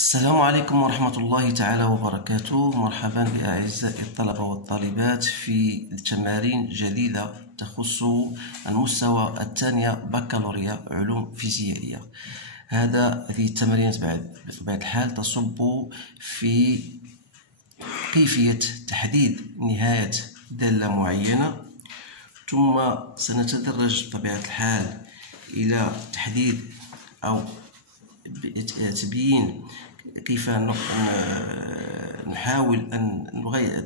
السلام عليكم ورحمة الله تعالى وبركاته. مرحبا بأعزائي الطلبة والطالبات في تمارين جديدة تخص المستوى الثانية بكالوريا علوم فيزيائية. هذه التمارين بطبيعة الحال تصب في كيفية تحديد نهاية دالة معينة، ثم سنتدرج بطبيعة الحال إلى تحديد أو تبيين كيف نحاول أن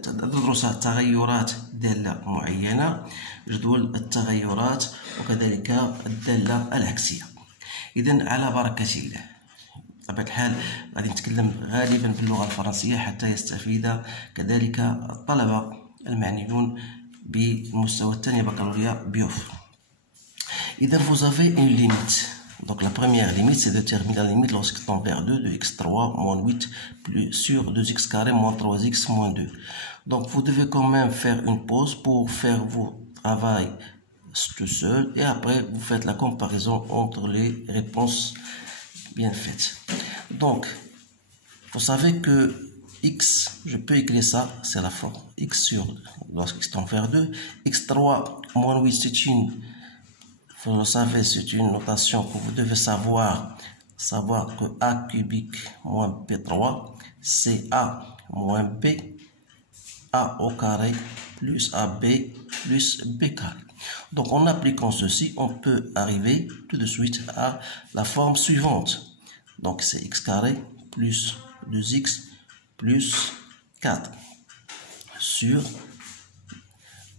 ندرس تغيرات دالة معينة، جدول التغيرات، وكذلك الدالة العكسية. إذن على بركة الله. بطبيعة الحال غادي نتكلم غالبا باللغة الفرنسية حتى يستفيد كذلك الطلبة المعنيون بالمستوى الثاني بكالوريا بيوف. إذا vous avez une limite. Donc la première limite, c'est de déterminer la limite lorsque tend vers 2 de x3 moins 8 plus sur 2x carré moins 3x moins 2. Donc vous devez quand même faire une pause pour faire vos travaux tout seul et après vous faites la comparaison entre les réponses bien faites. Donc vous savez que x, je peux écrire ça, c'est la forme x sur lorsque x tend vers 2, x3 moins 8 c'est une, vous le savez, c'est une notation que vous devez savoir que a cubique moins b3 c'est a moins b, a au carré plus ab plus b carré. Donc en appliquant ceci, on peut arriver tout de suite à la forme suivante. Donc c'est x carré plus 2x plus 4 sur...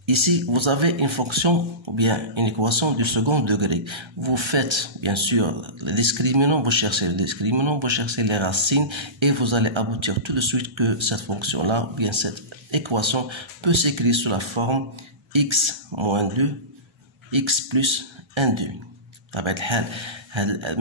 Ici, vous avez une fonction ou bien une équation du second degré. Vous faites bien sûr le discriminant, vous cherchez le discriminant, vous cherchez les racines et vous allez aboutir tout de suite que cette fonction-là, ou bien cette équation peut s'écrire sous la forme x moins 2, x plus 1 demi. بطبيعة الحال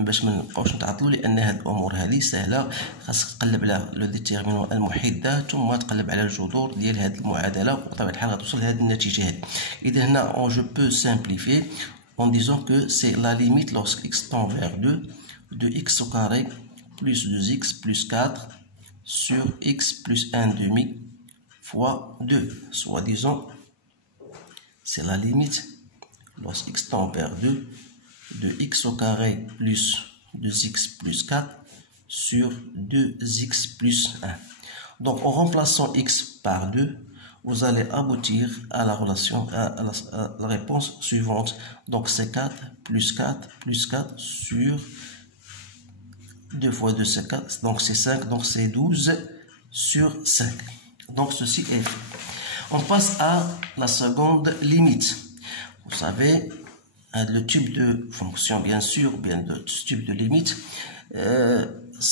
باش ما نبقاوش نتعطلوا لان هاد الامور هذه سهله، خاصك تقلب على لو ديتيرمينون المحيط ده ثم تقلب على الجذور ديال هاد المعادله وبطبيعه الحال غتوصل لهاد النتيجه هذه. اذا هنا je peux simplifier en disant que c'est la limite lorsque x tend vers 2 de x au carré plus 2x plus 4 sur x plus 1 demi fois 2, soit disons c'est la limite lorsque x tend vers 2 de x au carré plus 2x plus 4 sur 2x plus 1. Donc en remplaçant x par 2, vous allez aboutir à la relation, à la réponse suivante. Donc c'est 4 plus 4 plus 4 sur 2 fois 2 c'est 4, donc c'est 5, donc c'est 12 sur 5. Donc ceci est fait. On passe à la seconde limite. Vous savez, le type de fonction, bien sûr, bien de type de limite,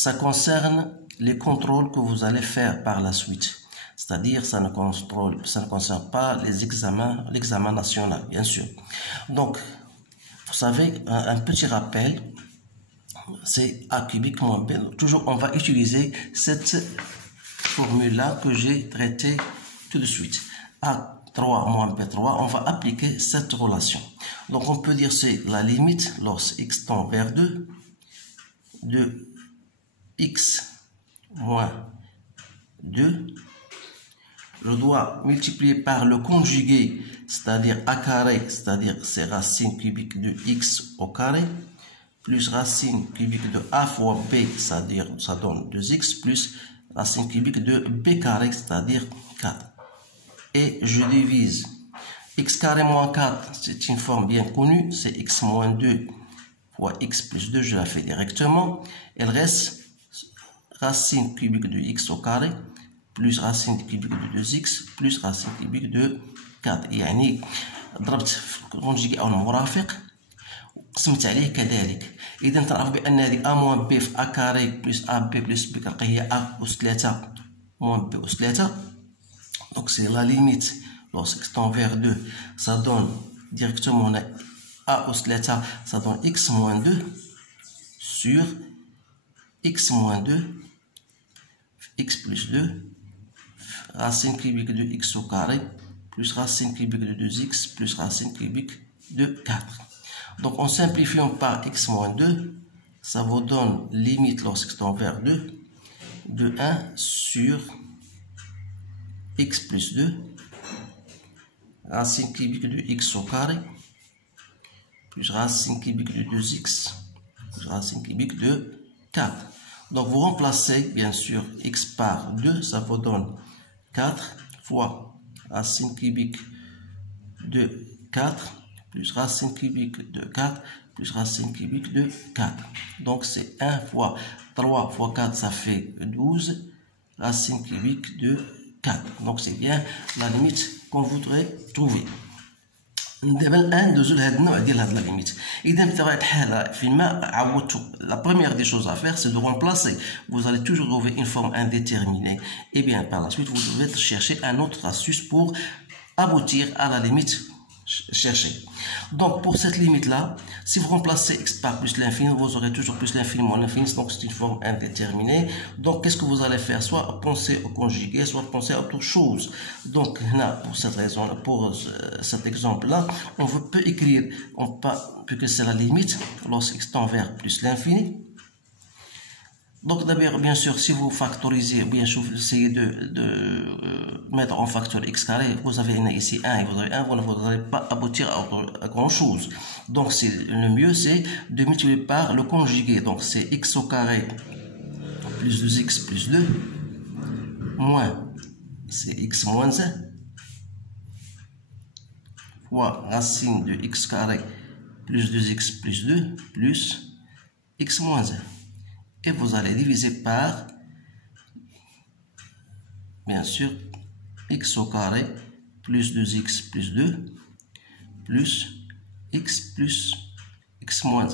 ça concerne les contrôles que vous allez faire par la suite. C'est-à-dire, ça ne concerne pas l'examen national, bien sûr. Donc, vous savez, un petit rappel, c'est a cubique moins b. Toujours, on va utiliser cette formule-là que j'ai traitée tout de suite. A3 moins B3, on va appliquer cette relation. Donc on peut dire c'est la limite lorsque x tend vers 2 de x moins 2. Je dois multiplier par le conjugué, c'est-à-dire a carré, c'est-à-dire c'est racine cubique de x au carré, plus racine cubique de a fois b, c'est-à-dire ça donne 2x, plus racine cubique de b carré, c'est-à-dire 4. Et je divise x carré moins 4, c'est une forme bien connue, c'est x moins 2 fois x plus 2, je la fais directement. Il reste racine cubique de x au carré plus racine cubique de 2x plus racine cubique de 4. يعني ضربت في الكونجيغي او المرافق وقسمت عليه كذلك. اذا تعرف بان هذه a moins b في a carré plus ab plus b كنلقى هي a أس 3 moins b أس 3. Donc c'est la limite lorsque x tend vers 2, ça donne directement a أس 3, ça donne x moins 2 sur x moins 2 x plus 2 racine cubique de x au carré plus racine cubique de 2x plus racine cubique de 4. Donc en simplifiant par x moins 2, ça vous donne limite lorsque x tend vers 2 de 1 sur x plus 2 racine cubique de x au carré plus racine cubique de 2x plus racine cubique de 4. Donc vous remplacez bien sûr x par 2, ça vous donne 4 fois racine cubique de 4 plus racine cubique de 4 plus racine cubique de 4. Donc c'est 1 fois 3 fois 4, ça fait 12 racine cubique de 4. Donc c'est bien la limite qu'on voudrait trouver. La limite. La première des choses à faire, c'est de remplacer. Vous allez toujours trouver une forme indéterminée. Et bien par la suite, vous devez chercher un autre astuce pour aboutir à la limite chercher. Donc pour cette limite là, si vous remplacez x par plus l'infini, vous aurez toujours plus l'infini moins l'infini, donc c'est une forme indéterminée. Donc qu'est-ce que vous allez faire? Soit penser au conjugué, soit penser à autre chose. Donc là, pour cette raison, pour cet exemple là, on peut écrire, puisque c'est la limite lorsque x tend vers plus l'infini. Donc d'abord, bien sûr, si vous factorisez, bien sûr, vous essayez de mettre en facteur x carré, vous avez ici 1 et vous avez 1, vous n'allez pas aboutir à grand chose. Donc le mieux, c'est de multiplier par le conjugué. Donc c'est x au carré plus 2x plus 2 moins, c'est x moins 1 fois racine de x carré plus 2x plus 2 plus x moins 1. Et vous allez diviser par, bien sûr, x au carré plus 2x plus 2 plus x moins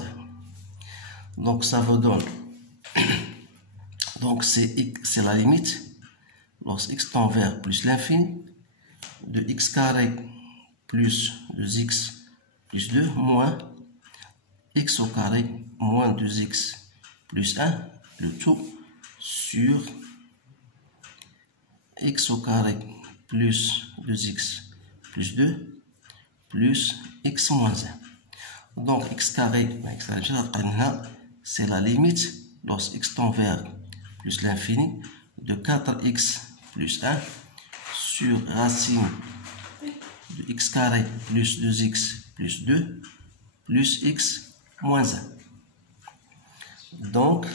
1. Donc ça vous donne, donc c'est la limite lorsque x tend vers plus l'infini de x carré plus 2x plus 2 moins x au carré moins 2x plus 1, le tout sur x au carré plus 2x plus 2 plus x moins 1. Donc x carré, c'est la limite lorsque x tend vers plus l'infini de 4x plus 1 sur racine de x carré plus 2x plus 2 plus x moins 1. Donc,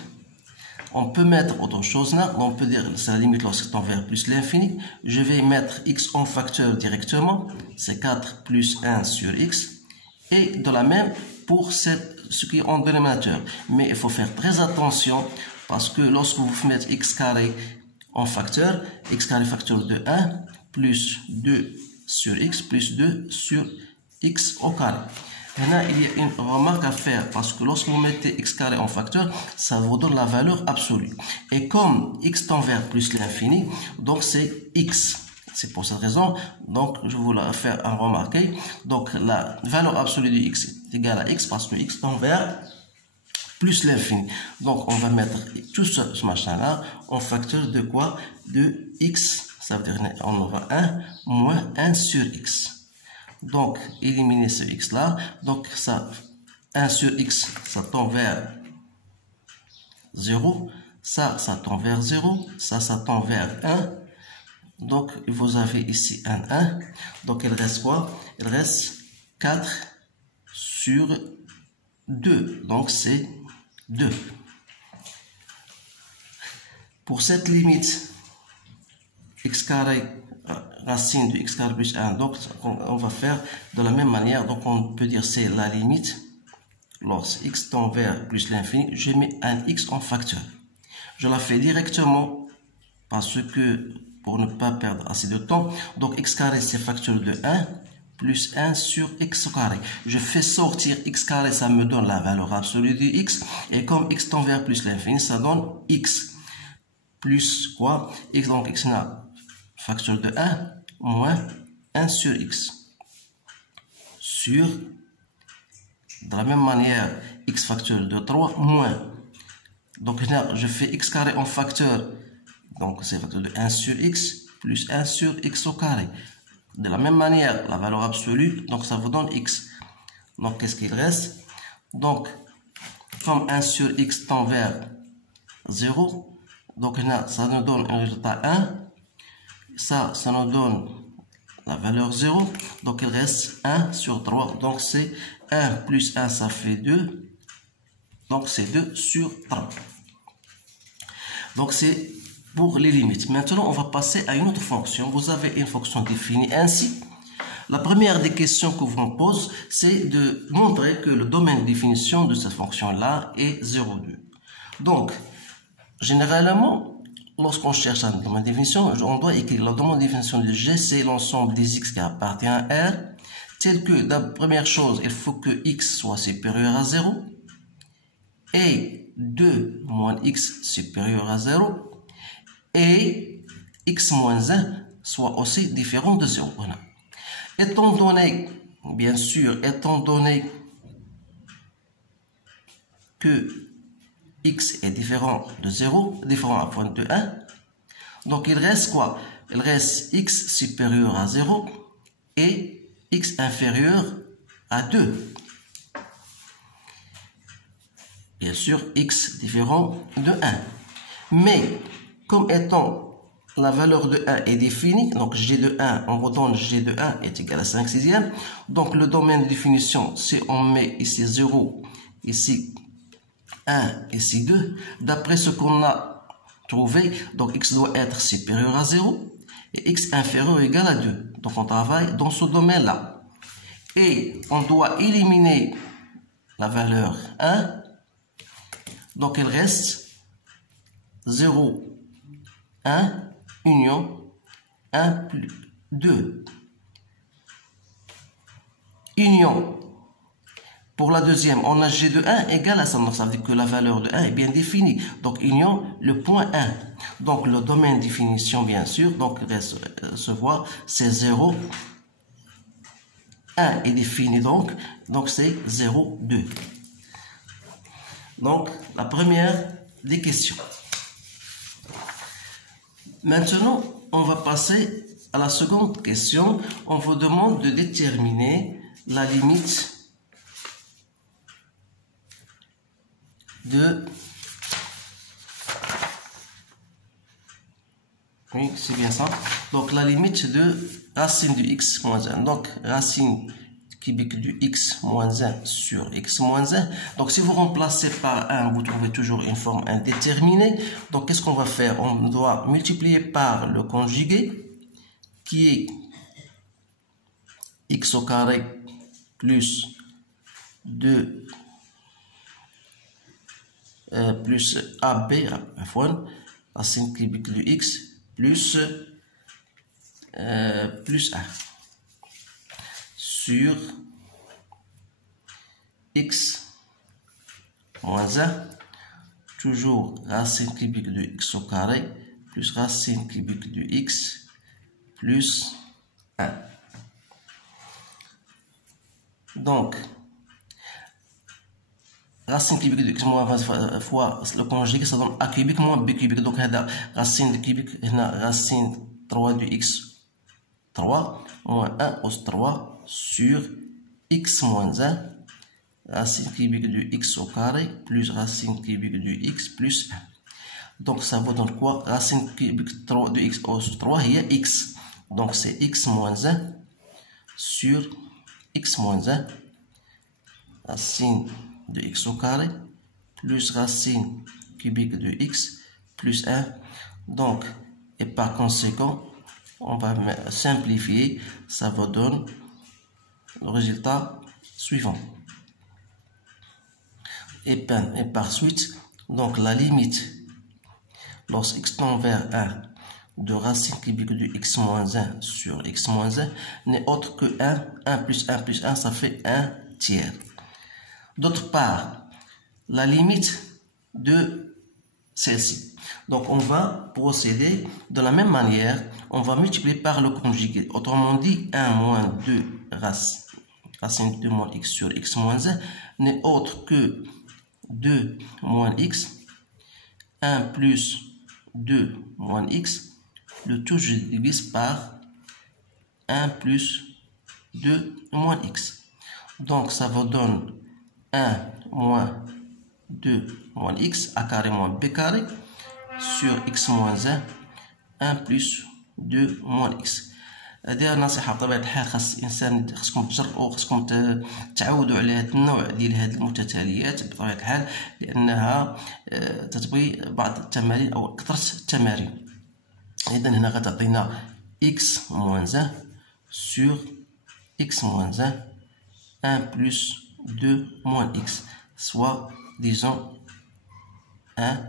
on peut mettre autre chose là, on peut dire c'est la limite lorsque tend vers plus l'infini. Je vais mettre x en facteur directement, c'est 4 plus 1 sur x. Et de la même pour ce qui est en dénominateur. Mais il faut faire très attention parce que lorsque vous mettez x carré en facteur, x carré facteur de 1 plus 2 sur x plus 2 sur x au carré. Maintenant, il y a une remarque à faire parce que lorsque vous mettez x carré en facteur, ça vous donne la valeur absolue. Et comme x tend vers plus l'infini, donc c'est x. C'est pour cette raison, donc je vais la faire en remarquer. Donc la valeur absolue de x est égale à x parce que x tend vers plus l'infini. Donc on va mettre tout ce machin-là en facteur de quoi? De x, ça veut dire on aura 1 moins 1 sur x. Donc, éliminer ce x là. Donc, ça, 1 sur x, ça tend vers 0. Ça tend vers 0. Ça tend vers 1. Donc, vous avez ici un 1. Donc, il reste quoi? Il reste 4 sur 2. Donc, c'est 2. Pour cette limite, x carré racine de x carré plus 1, donc on va faire de la même manière. Donc on peut dire c'est la limite lorsque x tend vers plus l'infini, je mets un x en facteur. Je la fais directement parce que pour ne pas perdre assez de temps, donc x carré c'est facteur de 1 plus 1 sur x carré. Je fais sortir x carré, ça me donne la valeur absolue de x, et comme x tend vers plus l'infini, ça donne x plus quoi? X, donc x n'a facteur de 1 moins 1 sur x sur, de la même manière, x facteur de 3 moins, donc là je fais x carré en facteur, donc c'est facteur de 1 sur x plus 1 sur x au carré. De la même manière, la valeur absolue, donc ça vous donne x. Donc qu'est-ce qu'il reste? Donc comme 1 sur x tend vers 0, Donc là, ça nous donne un résultat 1. Ça nous donne la valeur 0. Donc il reste 1 sur 3. Donc c'est 1 plus 1, ça fait 2. Donc c'est 2 sur 3. Donc c'est pour les limites. Maintenant, on va passer à une autre fonction. Vous avez une fonction définie ainsi. La première des questions que vous me posez, c'est de montrer que le domaine de définition de cette fonction-là est 0,2. Donc, généralement, lorsqu'on cherche un domaine de définition, on doit écrire le domaine de définition de G, c'est l'ensemble des x qui appartient à R, tel que, la première chose, il faut que x soit supérieur à 0, et 2 moins x supérieur à 0, et x moins 1 soit aussi différent de 0. Voilà. Étant donné, bien sûr, étant donné que x est différent de 0, différent à point de 1, donc il reste quoi? Il reste x supérieur à 0 et x inférieur à 2. Bien sûr, x différent de 1. Mais, comme étant la valeur de 1 est définie, donc g de 1, on redonne g de 1 est égal à 5 sixièmes. Donc le domaine de définition, si on met ici 0, ici 1, ici 2, d'après ce qu'on a trouvé, donc x doit être supérieur à 0 et x inférieur ou égal à 2. Donc on travaille dans ce domaine-là. Et on doit éliminer la valeur 1. Donc il reste 0, 1, union 1 plus 2. Union. Pour la deuxième, on a g de 1 égale à ça. Donc ça veut dire que la valeur de 1 est bien définie. Donc union le point 1. Donc le domaine de définition, bien sûr, donc reste se voit, c'est 0. 1 est défini donc c'est 0, 2. Donc la première des questions. Maintenant, on va passer à la seconde question. On vous demande de déterminer la limite de... Oui, c'est bien ça. Donc, la limite de racine de x moins 1. Donc, racine cubique du x moins 1 sur x moins 1. Donc, si vous remplacez par 1, vous trouvez toujours une forme indéterminée. Donc, qu'est-ce qu'on va faire? On doit multiplier par le conjugué, qui est x au carré plus 2 plus AB, racine cubique de x, plus 1 sur x moins 1, toujours racine cubique de x au carré, plus racine cubique de x, plus 1. Donc, racine cubique de x moins 20 fois le conjugué, ça donne a cubique moins b cubique. Donc, racine de cubique, racine 3 de x 3 moins 1 os 3 sur x moins 1, racine cubique de x au carré plus racine cubique de x plus 1. Donc ça vous donne quoi? Racine cubique 3 de x os 3, il y a x. Donc c'est x moins 1 sur x moins 1, racine de x au carré plus racine cubique de x plus 1. Donc, et par conséquent, on va simplifier, ça vous donne le résultat suivant. Et par suite, donc la limite, lorsque x tend vers 1, de racine cubique de x moins 1 sur x moins 1 n'est autre que 1. 1 plus 1 plus 1, ça fait 1 tiers. D'autre part, la limite de celle-ci. Donc, on va procéder de la même manière. On va multiplier par le conjugué. Autrement dit, 1 moins 2 racine de moins x sur x moins 1 n'est autre que 2 moins x. 1 plus 2 moins x. Le tout, je divise par 1 plus 2 moins x. Donc, ça vous donne 1 moins 2 moins x, a carré moins b carré, sur x moins 1 1 plus 2 moins x. هذه نصيحة بطبيعة الحال خاص الإنسان خاصكم تجربوا خاصكم تعودوا على هذا النوع ديال هذه المتتاليات بطبيعة الحال لأنها تتبغي بعض التمارين أو كثرة التمارين. إذا هنا غتعطينا x moins 1 sur x moins 1 1 plus 2 moins x, soit disons 1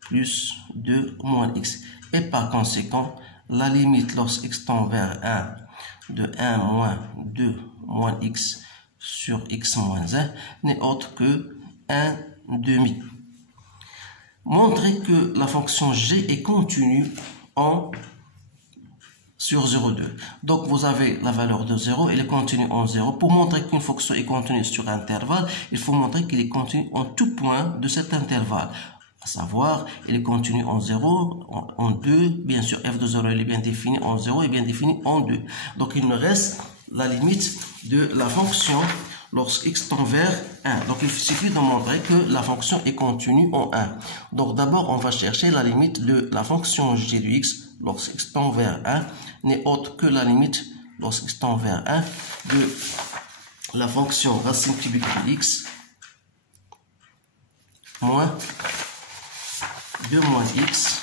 plus 2 moins x. Et par conséquent, la limite lorsque x tend vers 1 de 1 moins 2 moins x sur x moins 1 n'est autre que 1 demi. Montrez que la fonction g est continue sur 0,2. Donc vous avez la valeur de 0, elle est continue en 0. Pour montrer qu'une fonction est continue sur un intervalle, il faut montrer qu'elle est continue en tout point de cet intervalle. À savoir, elle est continue en 0, en 2, bien sûr f de 0 elle est bien définie en 0 et bien définie en 2. Donc il nous reste la limite de la fonction lorsque x tend vers 1. Donc il suffit de montrer que la fonction est continue en 1. Donc d'abord on va chercher la limite de la fonction g de x lorsque x tend vers 1 n'est autre que la limite lorsque x tend vers 1 de la fonction racine cubique de x moins 2 moins x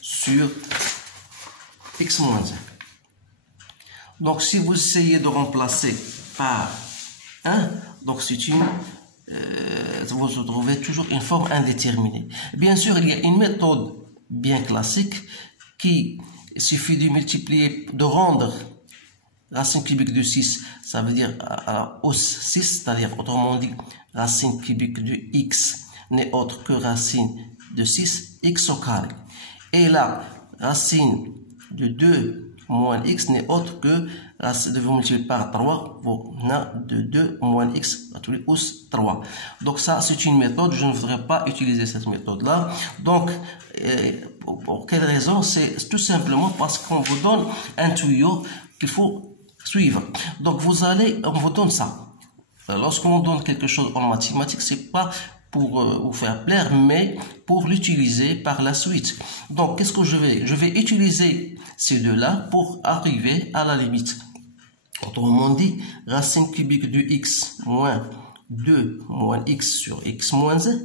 sur x moins 1. Donc si vous essayez de remplacer par 1, donc c'est une vous trouvez toujours une forme indéterminée. Bien sûr, il y a une méthode bien classique qui suffit de multiplier, de rendre racine cubique de 6, ça veut dire à la hausse 6, c'est-à-dire autrement dit, racine cubique de x n'est autre que racine de 6, x au carré. Et la racine de 2 moins x n'est autre que racine de multiplier par 3, vous avez de 2 moins x, à tous les pouces 3. Donc ça, c'est une méthode, je ne voudrais pas utiliser cette méthode-là. Donc, pour quelle raison? C'est tout simplement parce qu'on vous donne un tuyau qu'il faut suivre. Donc on vous donne ça. Lorsqu'on donne quelque chose en mathématiques, c'est pas pour vous faire plaire, mais pour l'utiliser par la suite. Donc, qu'est-ce que je vais utiliser ces deux-là pour arriver à la limite. Autrement dit, racine cubique de x moins 2 moins x sur x moins 1.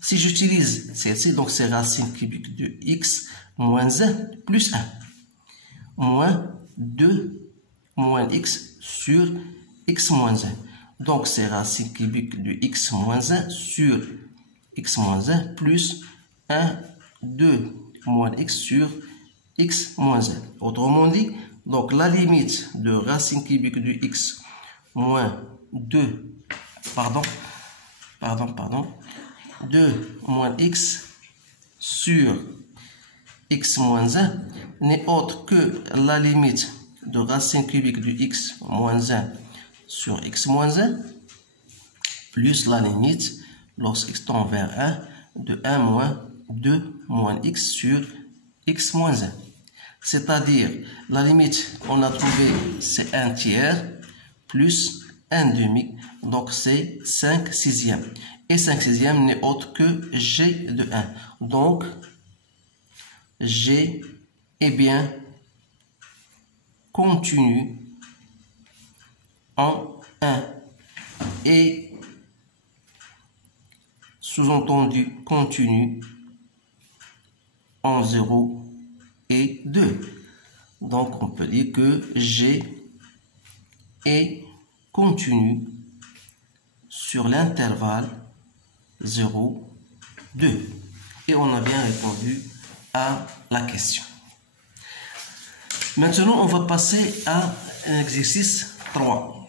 Si j'utilise celle-ci, donc c'est racine cubique de x moins 1 plus 1 moins 2 moins x sur x moins 1. Donc, c'est racine cubique de x moins 1 sur x moins 1 plus 1, 2 moins x sur x moins 1. Autrement dit, donc la limite de racine cubique de x moins 2, 2 moins x sur x moins 1 n'est autre que la limite de racine cubique de x moins 1 sur x moins 1 plus la limite lorsque x tend vers 1 de 1 moins 2 moins x sur x moins 1. C'est-à-dire la limite qu'on a trouvée c'est 1 tiers plus 1 demi, donc c'est 5 sixièmes. Et 5 sixièmes n'est autre que g de 1. Donc g est bien continu en 1 et sous-entendu continu en 0 et 2. Donc on peut dire que G est continu sur l'intervalle 0, 2. Et on a bien répondu à la question. Maintenant, on va passer à l'exercice 3.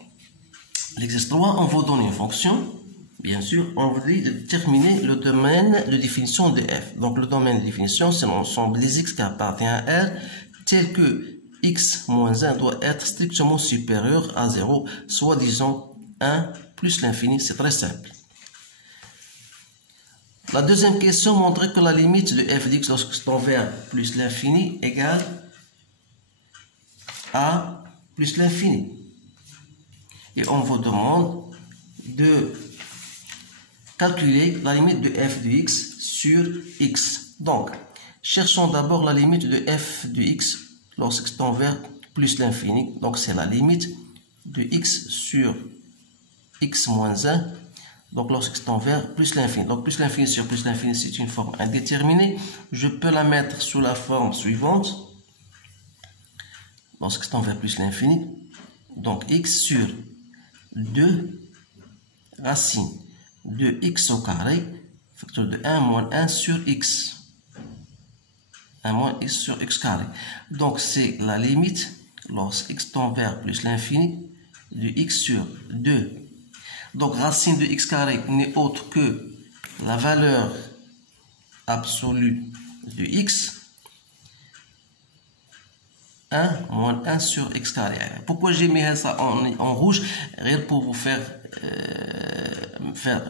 L'exercice 3, on vous donne une fonction. Bien sûr, on vous dit de déterminer le domaine de définition de f. Donc, le domaine de définition, c'est l'ensemble des x qui appartient à R, tel que x moins 1 doit être strictement supérieur à 0, soit disons 1 plus l'infini. C'est très simple. La deuxième question montrait que la limite de f d'x lorsque c'est envers plus l'infini égale à plus l'infini. Et on vous demande de calculer la limite de f de x sur x. Donc, cherchons d'abord la limite de f de x lorsque tend vers plus l'infini. Donc, c'est la limite de x sur x moins 1. Donc, lorsque tend vers plus l'infini. Donc, plus l'infini sur plus l'infini, c'est une forme indéterminée. Je peux la mettre sous la forme suivante. Lorsque tend vers plus l'infini. Donc, x sur 2 racine de x au carré, facteur de 1 moins 1 sur x. 1 moins x sur x carré. Donc, c'est la limite, lorsque x tend vers plus l'infini, de x sur 2. Donc, racine de x carré n'est autre que la valeur absolue de x, 1 moins 1 sur x carré. Pourquoi j'ai mis ça en rouge? Rien pour vous faire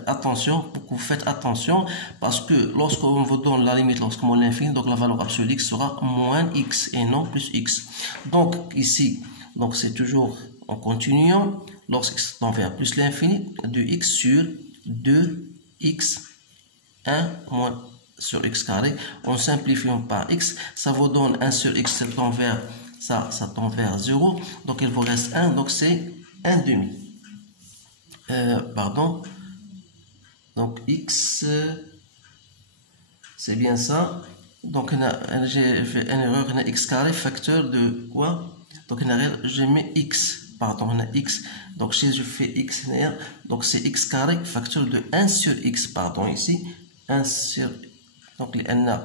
attention, pour que vous faites attention, parce que lorsqu'on vous donne la limite, lorsqu'on moins l'infini, donc la valeur absolue de x sera moins x et non plus x. Donc ici, donc c'est toujours en continuant, lorsqu'x tend vers plus l'infini, de x sur 2x 1 moins sur x carré, en simplifiant par x, ça vous donne 1 sur x, ça tend vers ça tend vers 0, donc il vous reste 1, donc c'est 1 demi. Pardon, donc x, c'est bien ça. Donc j'ai fait une erreur, on a x carré, facteur de quoi? Donc je mets x, pardon, on a x, donc si je fais x, donc c'est x carré, facteur de 1 sur x, pardon, ici, 1 sur, donc les n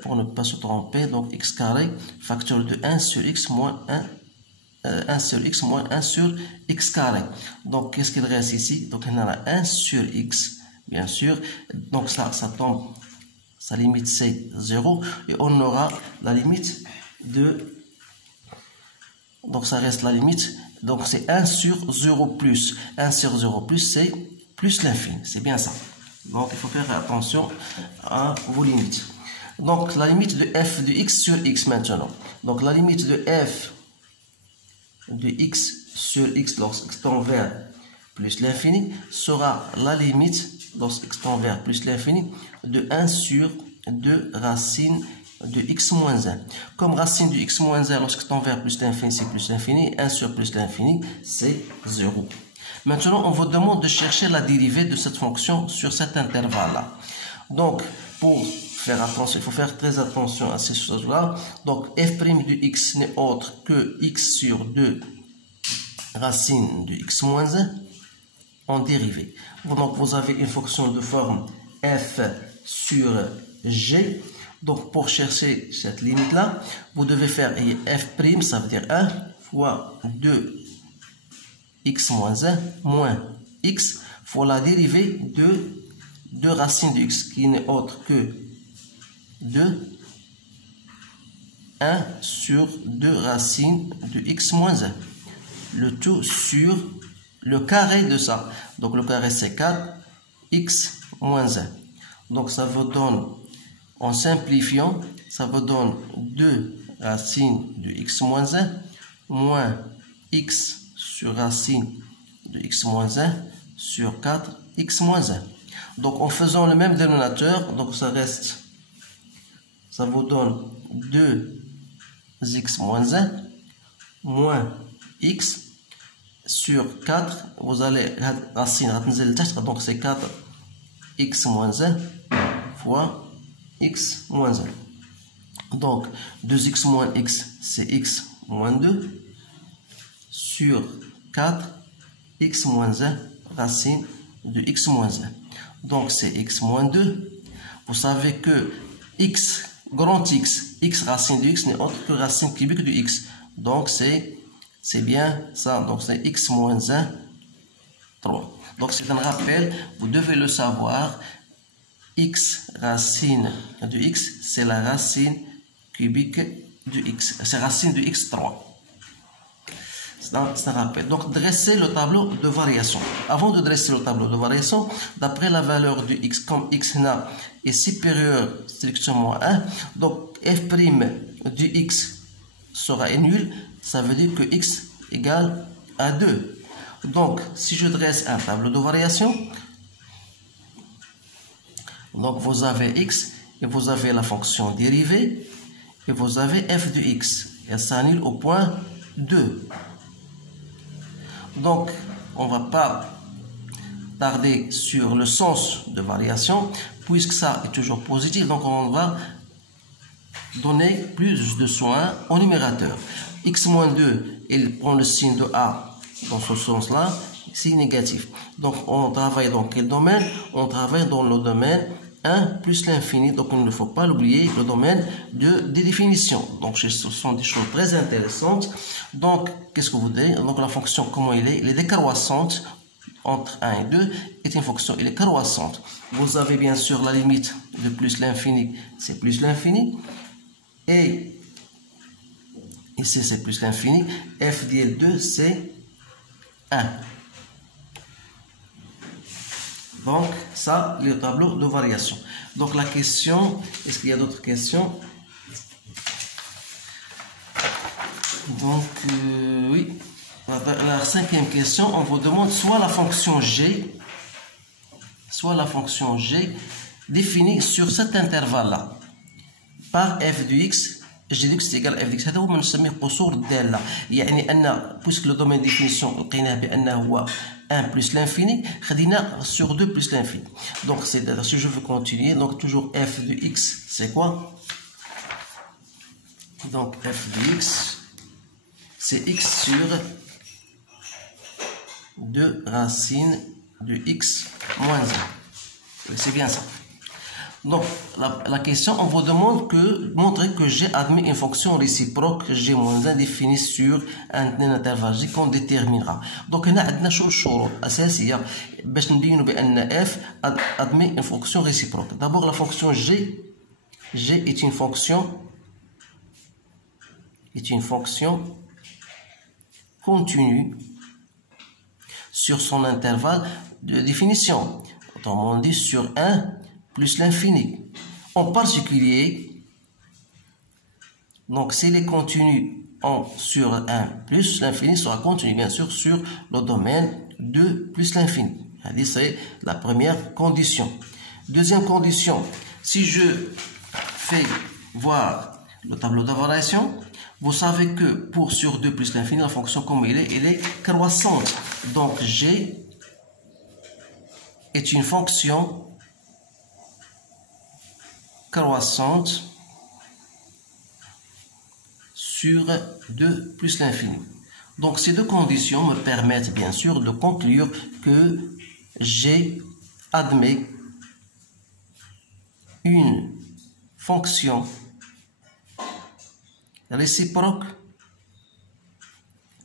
pour ne pas se tromper, donc x carré, facteur de 1 sur x moins 1 sur x moins 1 sur x carré. Donc, qu'est-ce qu'il reste ici? Donc, on a 1 sur x, bien sûr. Donc, ça tombe, sa limite c'est 0. Et on aura la limite de... Donc, ça reste la limite. Donc, c'est 1 sur 0 plus. 1 sur 0 plus, c'est plus l'infini. C'est bien ça. Donc, il faut faire attention à vos limites. Donc, la limite de f de x sur x maintenant. Donc, la limite de f de x sur x lorsque tend vers plus l'infini sera la limite lorsque tend vers plus l'infini de 1 sur 2 racine de x moins 1. Comme racine de x moins 1 lorsque tend vers plus l'infini, c'est plus l'infini. 1 sur plus l'infini, c'est 0. Maintenant, on vous demande de chercher la dérivée de cette fonction sur cet intervalle-là. Donc, pour faire attention, il faut faire très attention à ces choses-là. Donc, f' de x n'est autre que x sur 2 racine de x moins 1 en dérivée. Donc, vous avez une fonction de forme f sur g. Donc, pour chercher cette limite-là, vous devez faire f', ça veut dire 1 fois 2 x moins 1 moins x fois la dérivée de 2 racines de x qui n'est autre que 2, 1 sur 2 racines de x moins 1. Le tout sur le carré de ça. Donc le carré c'est 4, x moins 1. Donc ça vous donne, en simplifiant, ça vous donne 2 racines de x moins 1 moins x sur racine de x moins 1 sur 4 x moins 1. Donc en faisant le même dénominateur, donc ça reste, ça vous donne 2x moins 1 moins x sur 4, vous allez racine, donc c'est 4x moins 1 fois x moins 1. Donc 2x moins x, c'est x moins 2 sur 4x moins 1 racine de x moins 1. Donc c'est x moins 2. Vous savez que x, grand X, x racine de x n'est autre que racine cubique de x. Donc c'est bien ça. Donc c'est x moins 1, 3. Donc c'est un rappel, vous devez le savoir. X racine de x, c'est la racine cubique de x. C'est racine de x 3. C'est un rappel. Donc, dresser le tableau de variation. Avant de dresser le tableau de variation, d'après la valeur de x, comme x est supérieur strictement à 1, donc f' de x sera nul, ça veut dire que x égale à 2. Donc, si je dresse un tableau de variation, Donc vous avez x et vous avez la fonction dérivée et vous avez f de x. Elle s'annule au point 2. Donc on ne va pas tarder sur le sens de variation puisque ça est toujours positif. Donc on va donner plus de soin au numérateur. x-2, il prend le signe de a dans ce sens-là, c'est négatif. Donc on travaille dans quel domaine? On travaille dans le domaine 1 plus l'infini. Donc il ne faut pas l'oublier, le domaine des définitions. Donc ce sont des choses très intéressantes. Donc qu'est-ce que vous dites? Donc la fonction, comment il est décroissante entre 1 et 2 est une fonction, elle est croissante. Vous avez bien sûr la limite de plus l'infini, c'est plus l'infini. Et ici c'est plus l'infini. F de 2 c'est 1. Donc ça, le tableau de variation. Donc la question, est-ce qu'il y a d'autres questions? Donc oui. La cinquième question, on vous demande soit la fonction g définie sur cet intervalle-là par f de x, g de x égale f de x. هذا هو ما نسميه قصور الدالة. يعني أن puisque le domaine de définition لقيناه بأنه هو 1 plus l'infini, خدينا sur 2 plus l'infini. Donc c'est-à-dire si je veux continuer, donc toujours f de x c'est quoi? Donc f de x c'est x sur 2 racines de x moins 1. C'est bien ça. Donc, la question, on vous demande de montrer que j'ai admis une fonction réciproque g moins 1 définie sur un intervalle g qu'on déterminera. Donc, هنا عندنا شو الشروط أساسية باش نبينوا بأن f admet une fonction réciproque. D'abord, la fonction g est une fonction continue sur son intervalle de définition, autrement dit sur 1 plus l'infini. En particulier, donc s'il est continu sur 1 plus l'infini sera continu bien sûr sur le domaine 2 plus l'infini. C'est la première condition. Deuxième condition, si je fais voir le tableau de variation, vous savez que pour sur 2 plus l'infini, la fonction comme elle est croissante. Donc g est une fonction croissante sur 2 plus l'infini. Donc ces deux conditions me permettent bien sûr de conclure que g admet une fonction réciproque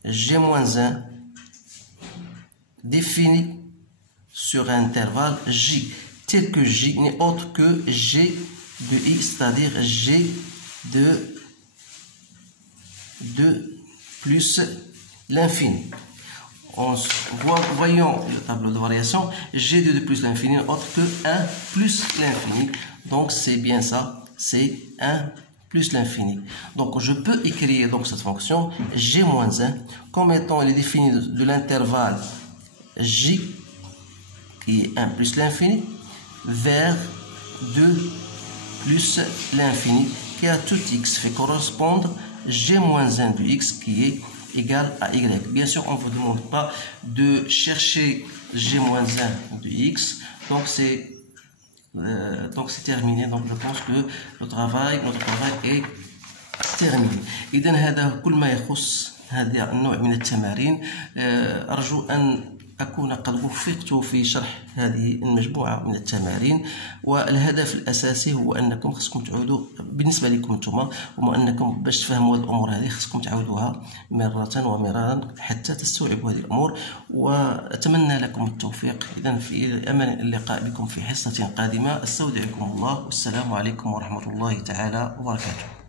g-1 définie sur un intervalle j, tel que j n'est autre que g de x, c'est-à-dire g de 2 plus l'infini. Voyons le tableau de variation, g de 2 plus l'infini n'est autre que 1 plus l'infini. Donc c'est bien ça, c'est 1 plus l'infini. Donc je peux écrire donc cette fonction g-1 comme étant elle est définie de l'intervalle j qui est 1 plus l'infini vers 2 plus l'infini qui à tout x fait correspondre g-1 de x qui est égal à y. Bien sûr, on ne vous demande pas de chercher g-1 de x, donc c'est terminé. Donc je pense que notre travail est terminé. إذا هذا كل ما يخص هذا النوع من التمارين. أرجو أن أكون قد وفقت في شرح هذه المجموعة من التمارين، والهدف الأساسي هو أنكم خصكم تعودوا بالنسبة لكم انتم، وما أنكم باش تفهموا هذه الأمور هذه خصكم تعودوها مرة ومرارا حتى تستوعبوا هذه الأمور، وأتمنى لكم التوفيق. إذا في أمل اللقاء بكم في حصة قادمة. استودعكم الله والسلام عليكم ورحمة الله تعالى وبركاته.